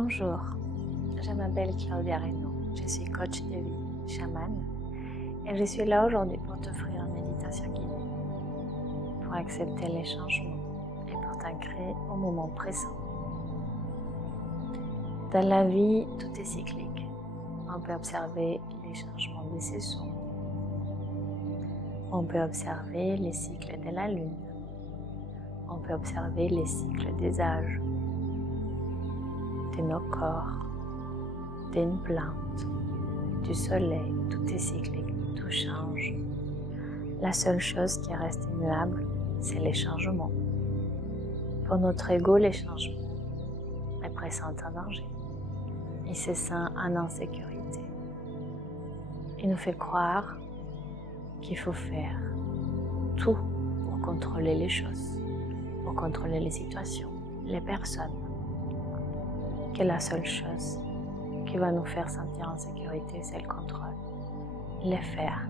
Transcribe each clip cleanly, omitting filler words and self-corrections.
Bonjour, je m'appelle Claudia Reynaud, je suis coach de vie, chamane, et je suis là aujourd'hui pour t'offrir une méditation guidée, pour accepter les changements et pour t'ancrer au moment présent. Dans la vie, tout est cyclique. On peut observer les changements des saisons. On peut observer les cycles de la lune. On peut observer les cycles des âges, de nos corps, d'une plante, du soleil. Tout est cyclique, tout change. La seule chose qui reste immuable, c'est les changements. Pour notre ego, les changements représentent un danger. Il se sent en insécurité. Il nous fait croire qu'il faut faire tout pour contrôler les choses, pour contrôler les situations, les personnes. Que la seule chose qui va nous faire sentir en sécurité, c'est le contrôle, le faire.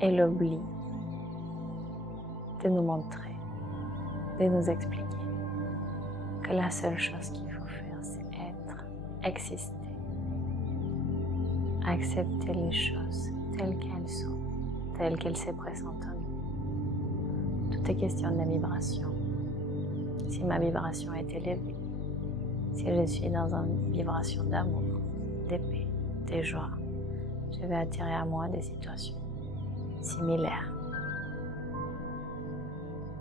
Et l'oubli de nous montrer, de nous expliquer que la seule chose qu'il faut faire, c'est être, exister, accepter les choses telles qu'elles sont, telles qu'elles se présentent à nous. Tout est question de vibration. Si ma vibration est élevée, si je suis dans une vibration d'amour, de paix, de joie, je vais attirer à moi des situations similaires.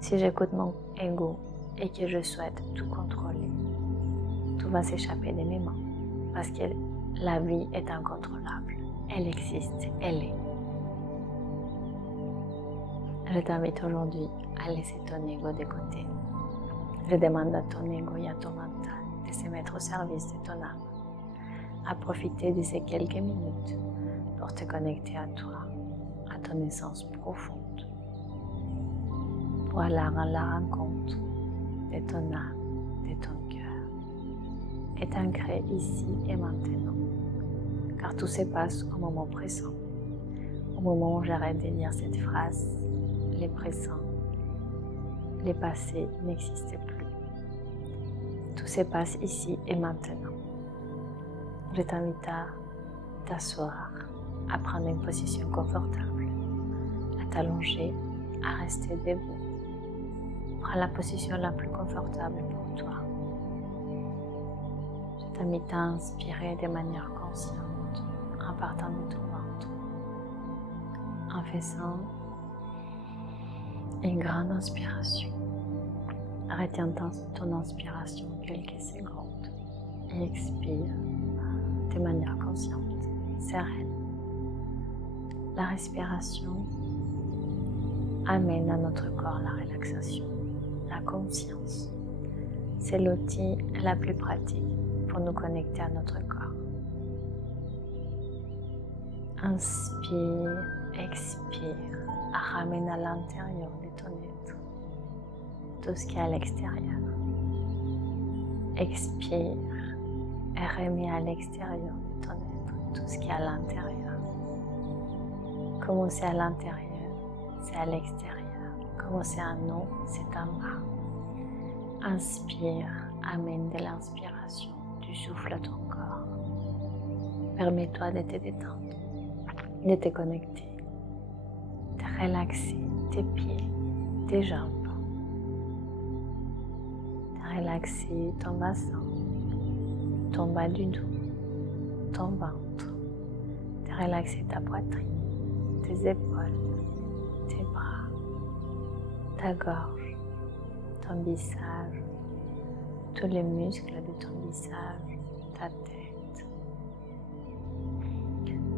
Si j'écoute mon ego et que je souhaite tout contrôler, tout va s'échapper de mes mains parce que la vie est incontrôlable. Elle existe, elle est. Je t'invite aujourd'hui à laisser ton ego de côté. Je demande à ton ego et à ton mental de se mettre au service de ton âme, à profiter de ces quelques minutes pour te connecter à toi, à ton essence profonde, pour aller à la rencontre de ton âme, de ton cœur, et t'ancrer ici et maintenant, car tout se passe au moment présent, au moment où j'arrête de dire cette phrase, les présents, les passés n'existent plus. Tout se passe ici et maintenant. Je t'invite à t'asseoir, à prendre une position confortable, à t'allonger, à rester debout. Prends la position la plus confortable pour toi. Je t'invite à inspirer de manière consciente en partant de ton ventre, en faisant une grande inspiration. Retiens ton inspiration quelques secondes et expire de manière consciente, sereine. La respiration amène à notre corps la relaxation, la conscience. C'est l'outil la plus pratique pour nous connecter à notre corps. Inspire, expire, ramène à l'intérieur de ton être tout ce qui est à l'extérieur. Expire et remets à l'extérieur de ton être tout ce qui est à l'intérieur. Comme c'est à l'intérieur, c'est à l'extérieur. Comme c'est en nous, c'est en bas. Inspire, amène de l'inspiration, tu souffles à ton corps. Permets-toi de te détendre, de te connecter, de relaxer tes pieds, tes jambes. Relaxer ton bassin, ton bas du dos, ton ventre, de relaxer ta poitrine, tes épaules, tes bras, ta gorge, ton visage, tous les muscles de ton visage, ta tête.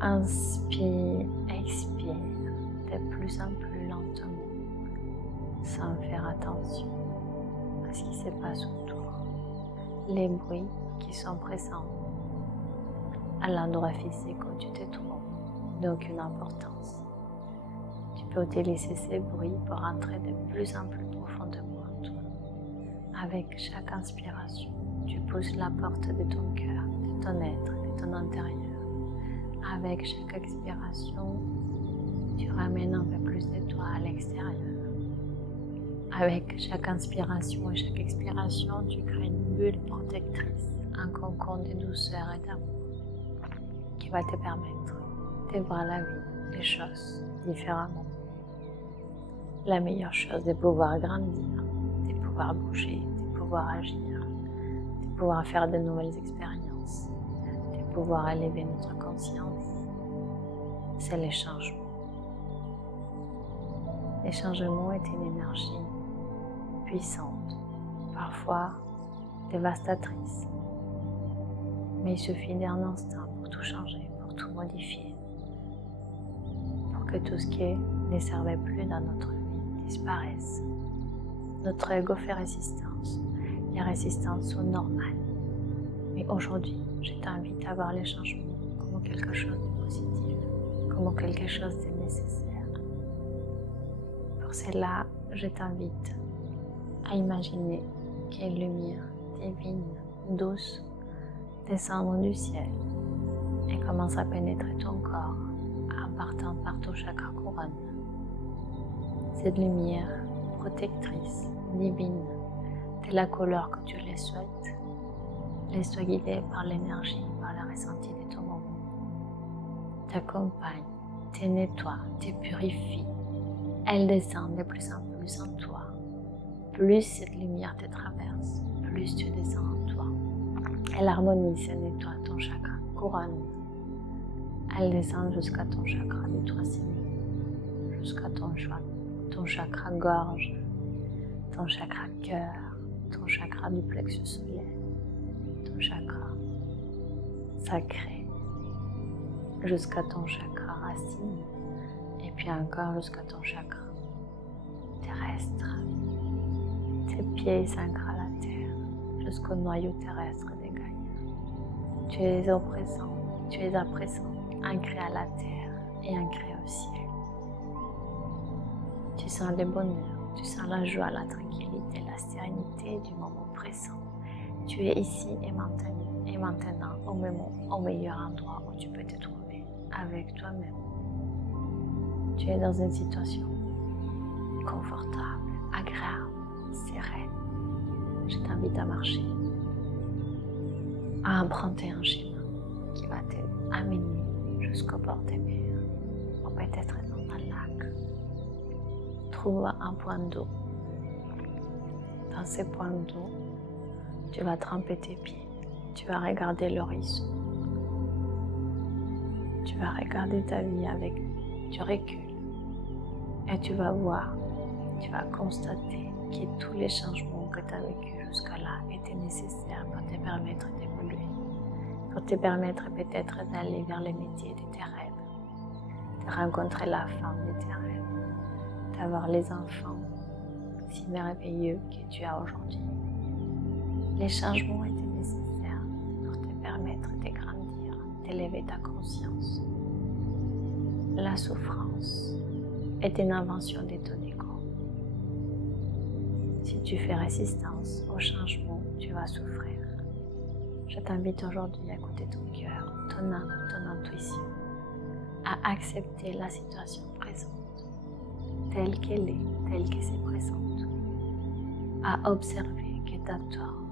Inspire, expire de plus en plus lentement, sans faire attention à ce qui se passe autour, les bruits qui sont présents à l'endroit physique où tu te trouves n'ont aucune importance. Tu peux utiliser ces bruits pour entrer de plus en plus profondément en toi. Avec chaque inspiration, tu pousses la porte de ton cœur, de ton être, de ton intérieur. Avec chaque expiration, tu ramènes un peu plus de toi à l'extérieur. Avec chaque inspiration et chaque expiration, tu crées une bulle protectrice, un cocon de douceur et d'amour qui va te permettre de voir la vie, les choses différemment. La meilleure chose, de pouvoir grandir, de pouvoir bouger, de pouvoir agir, de pouvoir faire de nouvelles expériences, de pouvoir élever notre conscience, c'est le changement. Le changement est une énergie puissante, parfois dévastatrice, mais il suffit d'un instant pour tout changer, pour tout modifier, pour que tout ce qui ne servait plus dans notre vie disparaisse. Notre ego fait résistance. Les résistances sont normales. Mais aujourd'hui, je t'invite à voir les changements comme quelque chose de positif, comme quelque chose de nécessaire. Pour cela, je t'invite à imaginer qu'une lumière divine, douce, descend du ciel et commence à pénétrer ton corps en partant par ton chakra couronne. Cette lumière protectrice, divine, de la couleur que tu le souhaites, laisse-toi guider par l'énergie, par le ressenti de ton moment. T'accompagne, te nettoie, te purifie. Elle descend de plus en plus en toi. Plus cette lumière te traverse, plus tu descends en toi. Elle harmonise et nettoie ton chakra couronne. Elle descend jusqu'à ton chakra du troisième œil, jusqu'à ton chakra gorge, ton chakra cœur, ton chakra du plexus solaire, ton chakra sacré, jusqu'à ton chakra racine, et puis encore jusqu'à ton chakra terrestre. Tes pieds s'ancrent à la terre, jusqu'au noyau terrestre des Gaïa. Tu es au présent, tu es à présent, ancré à la terre et ancré au ciel. Tu sens le bonheur, tu sens la joie, la tranquillité, la sérénité du moment présent. Tu es ici et maintenant au meilleur endroit où tu peux te trouver avec toi-même. Tu es dans une situation confortable, agréable, sereine. Je t'invite à marcher, à emprunter un chemin qui va t'amener jusqu'au bord des mers, ou peut-être dans un lac. Trouve un point d'eau. Dans ce point d'eau, tu vas tremper tes pieds. Tu vas regarder l'horizon. Tu vas regarder ta vie avec du recul. Et tu vas voir, tu vas constater que tous les changements que tu as vécus jusqu'à là étaient nécessaires pour te permettre d'évoluer, pour te permettre peut-être d'aller vers le métier de tes rêves, de rencontrer la femme de tes rêves, d'avoir les enfants si merveilleux que tu as aujourd'hui. Les changements étaient nécessaires pour te permettre de grandir, d'élever ta conscience. La souffrance est une invention de ton ego. Si tu fais résistance au changement, tu vas souffrir. Je t'invite aujourd'hui à écouter ton cœur, ton âme, ton intuition, à accepter la situation présente, telle qu'elle est, telle qu'elle se présente, à observer que tu as tort,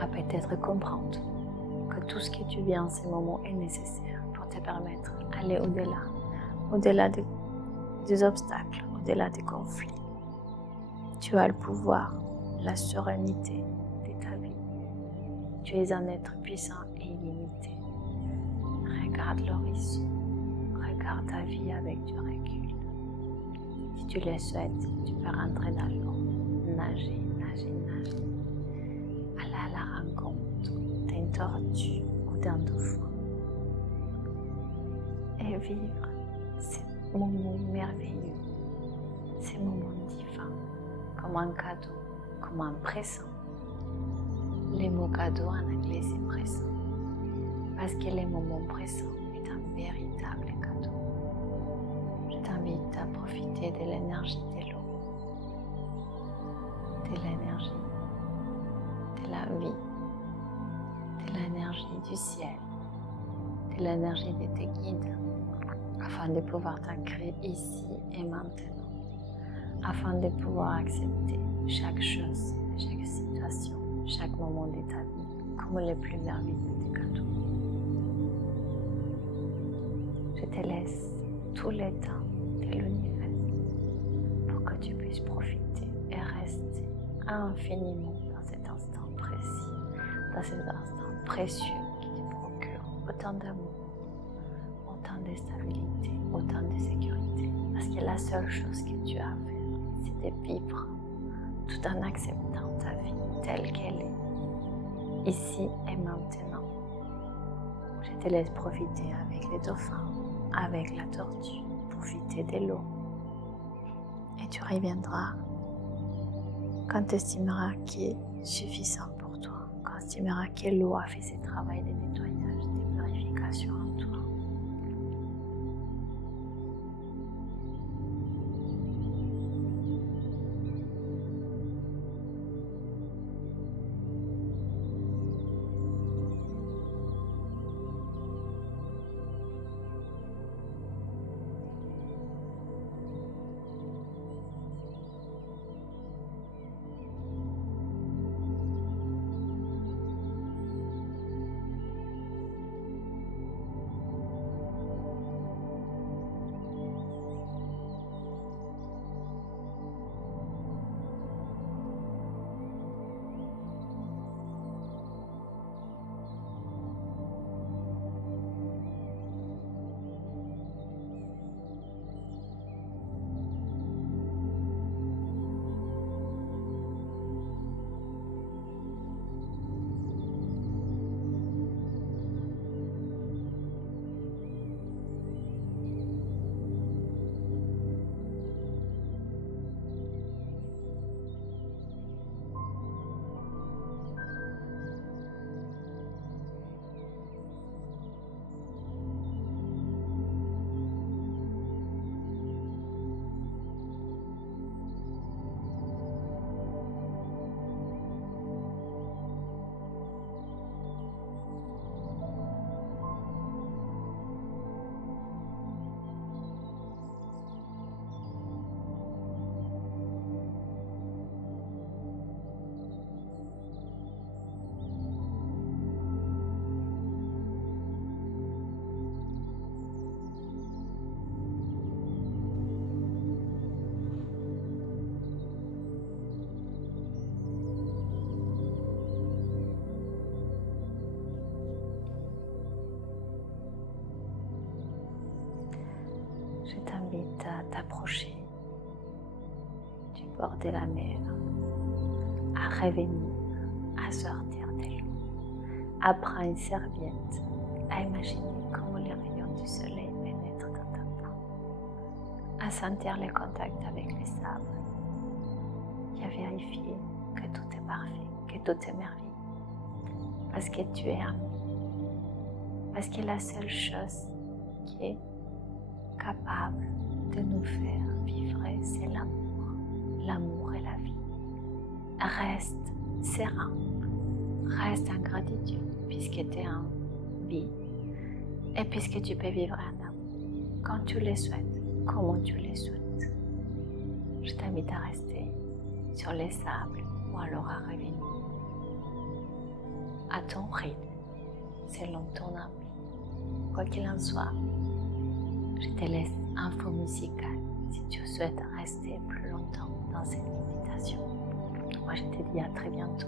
à peut-être comprendre que tout ce que tu vis en ce moment est nécessaire pour te permettre d'aller au-delà des obstacles, au-delà des conflits. Tu as le pouvoir, la sérénité de ta vie. Tu es un être puissant et illimité. Regarde l'horizon, regarde ta vie avec du recul. Si tu le souhaites, tu peux rentrer dans l'eau, nager, aller à la rencontre d'une tortue ou d'un dauphin et vivre ces moments merveilleux, ces moments divins, comme un cadeau, comme un présent. Le mot cadeau en anglais c'est présent, parce que le moment présent est un véritable cadeau. Je t'invite à profiter de l'énergie de l'eau, de l'énergie de la vie, de l'énergie du ciel, de l'énergie de tes guides, afin de pouvoir t'ancrer ici et maintenant, afin de pouvoir accepter chaque chose chaque situation, chaque moment de ta vie comme le plus merveilleux des cadeaux. Je te laisse tout le temps de l'univers pour que tu puisses profiter et rester infiniment dans cet instant précis, dans cet instant précieux qui te procure autant d'amour, autant de stabilité, autant de sécurité. Parce que la seule chose que tu as à faire, c'est de vivre tout en acceptant ta vie telle qu'elle est, ici et maintenant. Je te laisse profiter avec les dauphins, avec la tortue, profiter de l'eau. Et tu reviendras quand tu estimeras qu'il est suffisant pour toi, quand tu estimeras que l'eau a fait ce travail de nettoyage, de purification en toi. Je t'invite à t'approcher du bord de la mer, à revenir, à sortir de l'eau, à prendre une serviette, à imaginer comment les rayons du soleil pénètrent dans ta peau, à sentir le contact avec les sables et à vérifier que tout est parfait, que tout est merveilleux, parce que tu es aimé, parce que la seule chose qui est capable de nous faire vivre, c'est l'amour. L'amour et la vie. Reste serein, reste en gratitude puisque tu es en vie et puisque tu peux vivre en amour quand tu le souhaites, comment tu le souhaites. Je t'invite à rester sur les sables ou alors à revenir à ton rythme, selon ton envie. Quoi qu'il en soit, je te laisse un fond musical si tu souhaites rester plus longtemps dans cette méditation. Moi, je te dis à très bientôt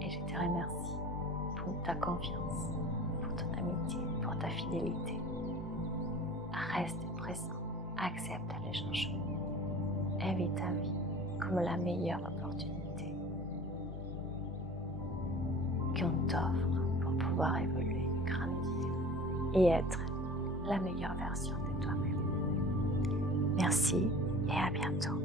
et je te remercie pour ta confiance, pour ton amitié, pour ta fidélité. Reste présent, accepte les changements et vis ta vie comme la meilleure opportunité qu'on t'offre pour pouvoir évoluer, grandir et être la meilleure version de toi-même. Merci et à bientôt.